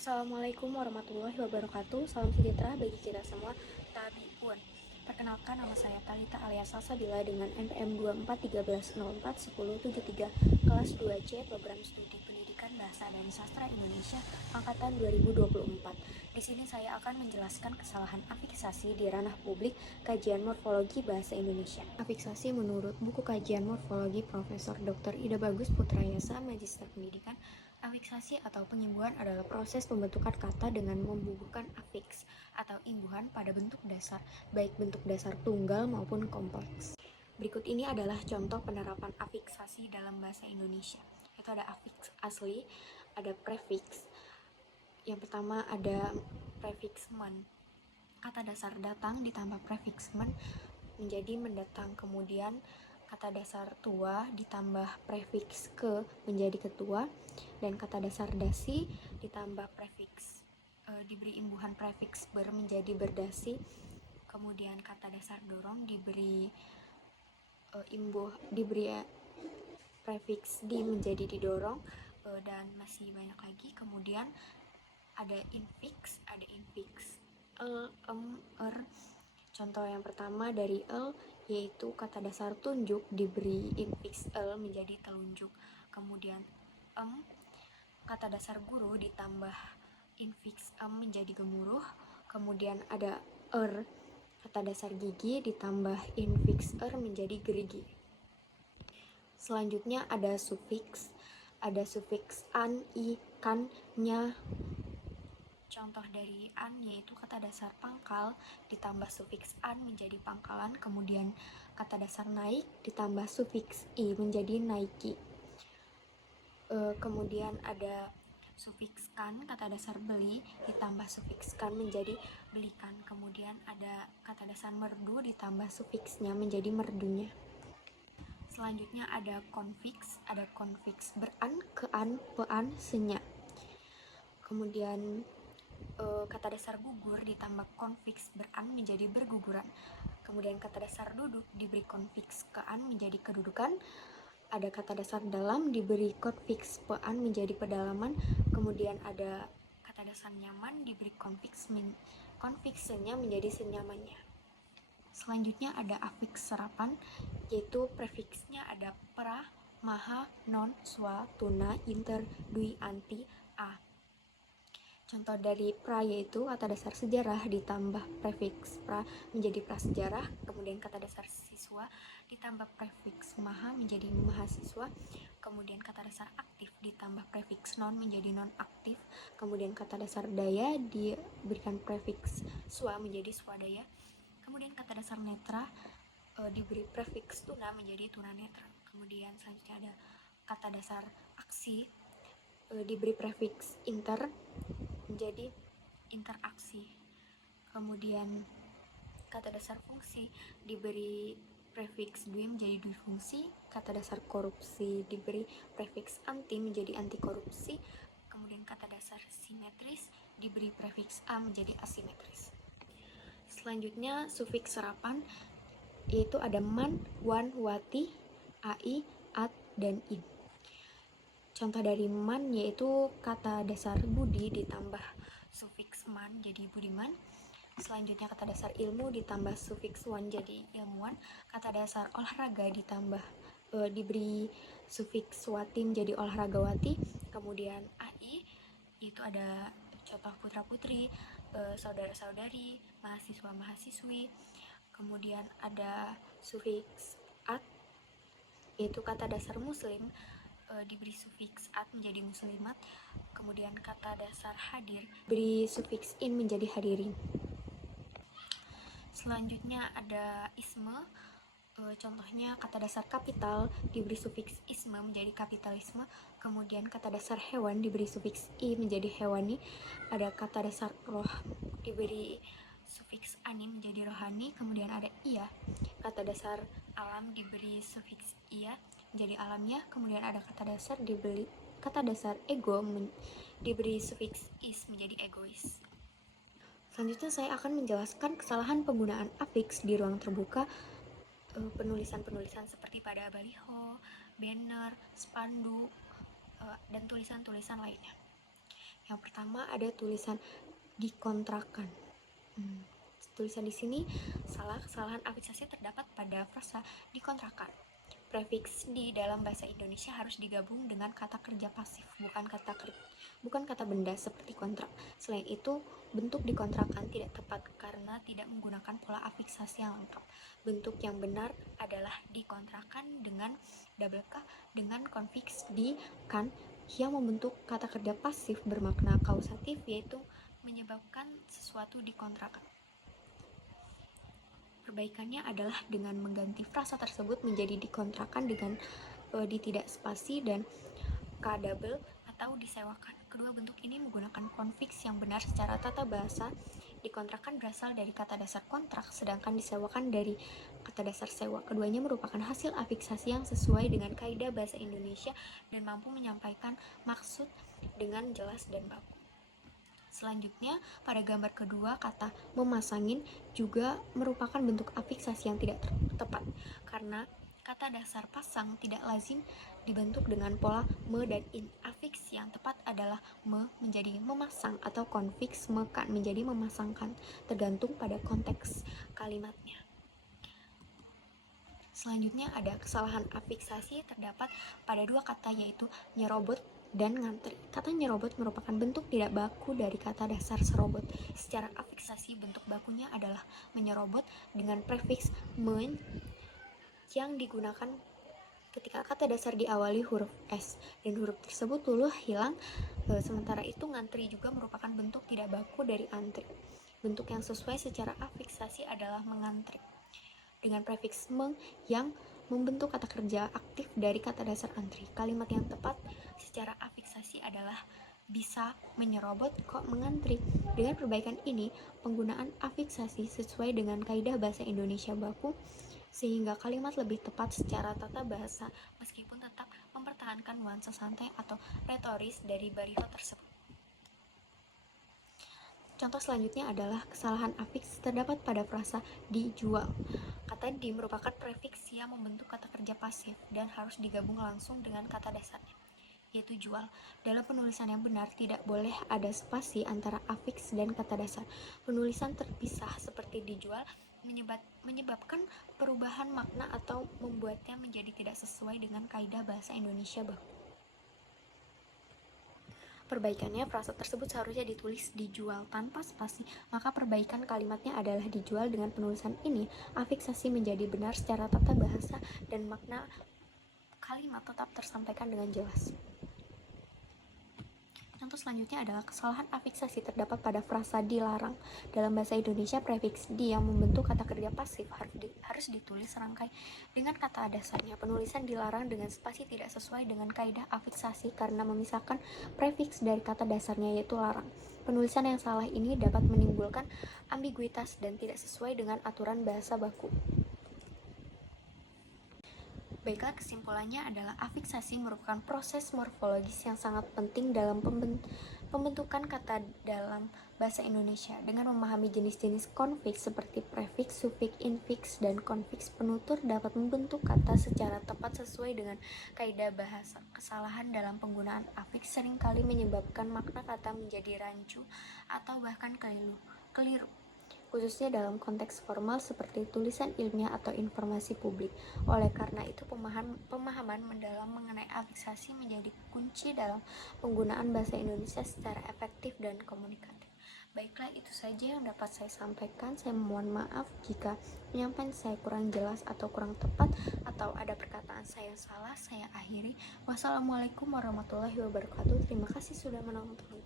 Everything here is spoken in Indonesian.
Assalamualaikum warahmatullahi wabarakatuh. Salam sejahtera bagi kita semua. Tabiun. Perkenalkan, nama saya Talita alias Salsabila dengan NPM 2413041073 kelas 2C Program Studi Pendidikan Bahasa dan Sastra Indonesia angkatan 2024. Di sini saya akan menjelaskan kesalahan afiksasi di ranah publik kajian morfologi bahasa Indonesia. Afiksasi menurut buku kajian morfologi Profesor Dr. Ida Bagus Putrayasa, Magister Pendidikan. Afiksasi atau penyembuhan adalah proses pembentukan kata dengan membubuhkan afiks atau imbuhan pada bentuk dasar, baik bentuk dasar tunggal maupun kompleks. Berikut ini adalah contoh penerapan afiksasi dalam bahasa Indonesia. Itu ada afiks asli, ada prefiks. Yang pertama ada prefiks men. Kata dasar datang ditambah prefiks men menjadi mendatang. Kemudian kata dasar tua ditambah prefiks ke menjadi ketua, dan kata dasar dasi ditambah prefiks diberi imbuhan prefiks ber menjadi berdasi. Kemudian kata dasar dorong diberi prefiks di menjadi didorong, dan masih banyak lagi. Kemudian ada infiks, Contoh yang pertama dari yaitu kata dasar tunjuk diberi infiks menjadi telunjuk. Kemudian kata dasar guru ditambah infiks menjadi gemuruh. Kemudian ada kata dasar gigi ditambah infiks menjadi gerigi. Selanjutnya ada sufiks an, i, kan, nya. Contoh dari an yaitu kata dasar pangkal ditambah sufiks an menjadi pangkalan. Kemudian kata dasar naik ditambah sufiks i menjadi naiki. Kemudian ada sufiks kan, kata dasar beli ditambah sufiks kan menjadi belikan. Kemudian ada kata dasar merdu ditambah sufiksnya menjadi merdunya. Selanjutnya ada konfiks beran, kean, pean, senya. Kemudian kata dasar gugur ditambah konfiks beran menjadi berguguran. Kemudian kata dasar duduk diberi konfiks kean menjadi kedudukan. Ada kata dasar dalam diberi konfiks pean menjadi pedalaman. Kemudian ada kata dasar nyaman diberi konfiksnya menjadi senyamannya. Selanjutnya ada afiks serapan, yaitu prefiksnya ada pra, maha, non, swa, tuna, inter, dui, anti, a. Contoh dari pra yaitu kata dasar sejarah ditambah prefiks pra menjadi prasejarah. Kemudian kata dasar siswa ditambah prefiks maha menjadi mahasiswa. Kemudian kata dasar aktif ditambah prefiks non menjadi non-aktif. Kemudian kata dasar daya diberikan prefiks swa menjadi swadaya. Kemudian kata dasar netra diberi prefiks tuna menjadi tunanetra. Kemudian selanjutnya ada kata dasar aksi diberi prefiks inter menjadi interaksi. Kemudian kata dasar fungsi diberi prefiks dui menjadi dui fungsi. Kata dasar korupsi diberi prefiks anti menjadi anti korupsi. Kemudian kata dasar simetris diberi prefiks a menjadi asimetris. Selanjutnya sufiks serapan yaitu ada man, wan, wati, ai, at, dan in. Contoh dari man yaitu kata dasar budi ditambah sufiks man jadi budiman. Selanjutnya kata dasar ilmu ditambah sufiks wan jadi ilmuwan. Kata dasar olahraga ditambah diberi sufiks watin jadi olahragawati. Kemudian ai itu ada contoh putra putri, saudara-saudari, mahasiswa mahasiswi. Kemudian ada sufiks at yaitu kata dasar muslim diberi sufiks at menjadi muslimat. Kemudian kata dasar hadir diberi sufiks in menjadi hadirin. Selanjutnya ada isme, contohnya kata dasar kapital diberi sufiks isme menjadi kapitalisme. Kemudian kata dasar hewan diberi sufiks i menjadi hewani. Ada kata dasar roh diberi sufiks ani menjadi rohani. Kemudian ada iya, kata dasar alam diberi sufiks iya menjadi alamnya. Kemudian ada kata dasar ego diberi sufiks is menjadi egois. Selanjutnya saya akan menjelaskan kesalahan penggunaan afiks di ruang terbuka, penulisan-penulisan seperti pada baliho, banner, spanduk, dan tulisan-tulisan lainnya. Yang pertama ada tulisan dikontrakan. Tulisan di sini kesalahan afiksasi terdapat pada frasa dikontrakan. Prefiks di dalam bahasa Indonesia harus digabung dengan kata kerja pasif, bukan kata benda seperti kontrak. Selain itu, bentuk dikontrakan tidak tepat karena tidak menggunakan pola afiksasi yang lengkap. Bentuk yang benar adalah dikontrakan dengan double K dengan konfiks di kan yang membentuk kata kerja pasif bermakna kausatif, yaitu menyebabkan sesuatu dikontrakan. Perbaikannya adalah dengan mengganti frasa tersebut menjadi dikontrakan dengan tidak spasi dan k-double atau disewakan. Kedua bentuk ini menggunakan konfiks yang benar secara tata bahasa. Dikontrakan berasal dari kata dasar kontrak, sedangkan disewakan dari kata dasar sewa. Keduanya merupakan hasil afiksasi yang sesuai dengan kaidah bahasa Indonesia dan mampu menyampaikan maksud dengan jelas dan baku. Selanjutnya, pada gambar kedua, kata memasangin juga merupakan bentuk afiksasi yang tidak tepat, karena kata dasar pasang tidak lazim dibentuk dengan pola me dan in. Afiks yang tepat adalah me menjadi memasang atau konfiks mekan menjadi memasangkan, tergantung pada konteks kalimatnya. Selanjutnya ada kesalahan afiksasi terdapat pada dua kata, yaitu nyerobot dan ngantri. Kata nyerobot merupakan bentuk tidak baku dari kata dasar serobot. Secara afiksasi, bentuk bakunya adalah menyerobot dengan prefiks men yang digunakan ketika kata dasar diawali huruf S dan huruf tersebut luluh hilang. Sementara itu, ngantri juga merupakan bentuk tidak baku dari antri. Bentuk yang sesuai secara afiksasi adalah mengantri dengan prefiks meng yang membentuk kata kerja aktif dari kata dasar antri. Kalimat yang tepat secara afiksasi adalah bisa menyerobot kok mengantri. Dengan perbaikan ini, penggunaan afiksasi sesuai dengan kaidah bahasa Indonesia baku, sehingga kalimat lebih tepat secara tata bahasa meskipun tetap mempertahankan nuansa santai atau retoris dari baliho tersebut. Contoh selanjutnya adalah kesalahan afiks terdapat pada frasa dijual. Kata di merupakan prefiks yang membentuk kata kerja pasif dan harus digabung langsung dengan kata dasarnya, yaitu jual. Dalam penulisan yang benar, tidak boleh ada spasi antara afiks dan kata dasar. Penulisan terpisah seperti dijual menyebabkan perubahan makna atau membuatnya menjadi tidak sesuai dengan kaidah bahasa Indonesia baku. Perbaikannya, frasa tersebut seharusnya ditulis dijual tanpa spasi, maka perbaikan kalimatnya adalah dijual. Dengan penulisan ini, afiksasi menjadi benar secara tata bahasa dan makna kalimat tetap tersampaikan dengan jelas. Contoh selanjutnya adalah kesalahan afiksasi terdapat pada frasa dilarang. Dalam bahasa Indonesia, prefiks di yang membentuk kata kerja pasif harus ditulis serangkai dengan kata dasarnya. Penulisan dilarang dengan spasi tidak sesuai dengan kaidah afiksasi karena memisahkan prefiks dari kata dasarnya, yaitu larang. Penulisan yang salah ini dapat menimbulkan ambiguitas dan tidak sesuai dengan aturan bahasa baku. Baiklah, kesimpulannya adalah afiksasi merupakan proses morfologis yang sangat penting dalam pembentukan kata dalam bahasa Indonesia. Dengan memahami jenis-jenis konfiks seperti prefiks, sufiks, infiks, dan konfiks, penutur dapat membentuk kata secara tepat sesuai dengan kaidah bahasa. Kesalahan dalam penggunaan afiks seringkali menyebabkan makna kata menjadi rancu atau bahkan keliru, khususnya dalam konteks formal seperti tulisan ilmiah atau informasi publik. Oleh karena itu, pemahaman mendalam mengenai afiksasi menjadi kunci dalam penggunaan bahasa Indonesia secara efektif dan komunikatif. Baiklah, itu saja yang dapat saya sampaikan. Saya mohon maaf jika penyampaian saya kurang jelas atau kurang tepat, atau ada perkataan saya salah. Saya akhiri. Wassalamualaikum warahmatullahi wabarakatuh. Terima kasih sudah menonton.